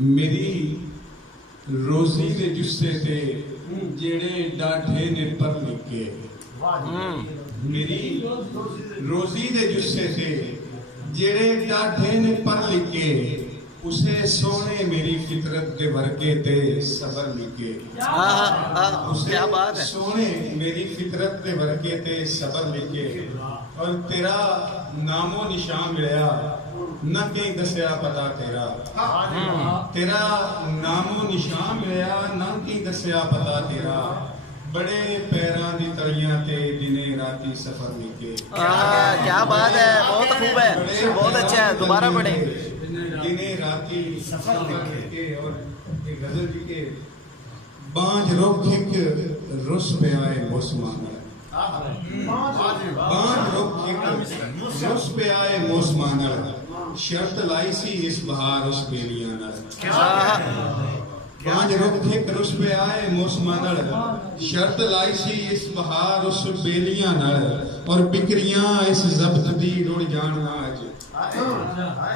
मेरी रोजी दे जुस्से ते जेड़े डाठे ने पर लिखे, मेरी रोजी दे जुस्से ते जेड़े डाठे ने पर लिखे, उसे सोने मेरी फितरत दे वर्गे ते सबर लिखे। क्या बात है। सोने मेरी फितरत दे वर्गे ते सबर लिखे, और तेरा नामो निशान मिलया न कहीं दसिया पता तेरा, तेरा नामो निशान मिलया न कहीं दसिया पता तेरा, बड़े पैरां दी तलियां ते दिने राती सफर लिखे। क्या बात है, बहुत खूब है, बहुत अच्छा है, दोबारा पढ़े। दिने राती सफर लिखे और एक गजल लिखे, बांझ रुख एक रुस पे आए मौसमाना, बांझ रुख एक रुस पे आए मौसमाना, शर्त लाई सी इस बहार उस बेलियां नाल। बांझ रुख एक रुस पे आए मौसमाना, शर्त लाई सी इस बहार उस बेलियां नाल, और बिक्रियां इस जब्त दी रुड़ जान आज,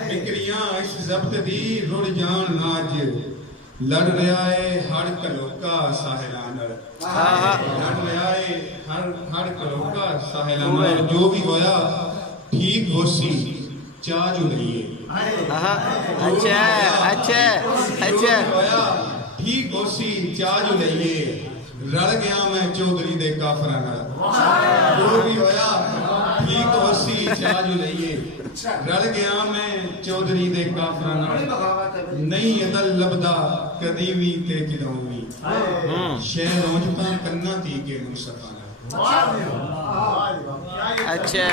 बिक्रियां इस जब्त दी रुड़ जान आज, लड़ रहा है हर कलोका साहिलां नाल, लड़ रहा है हर कलोका साहिलां नाल, जो भी होया ठीक होसी चाह जो लईए। अच्छा अच्छा अच्छा, ठीक होसी चाह जो लईए, रल गया मैं चौधरी दे काफरां नाल, जो भी होया ठीक होसी चाह जो लईए, रल गया मैं चौधरी दे काफरां नाल, नहीं अदल लभदा कदी भी ते किदों भी, शहर ਉਂਝ तां कन्ना दी के मुसफा नाल। अच्छा।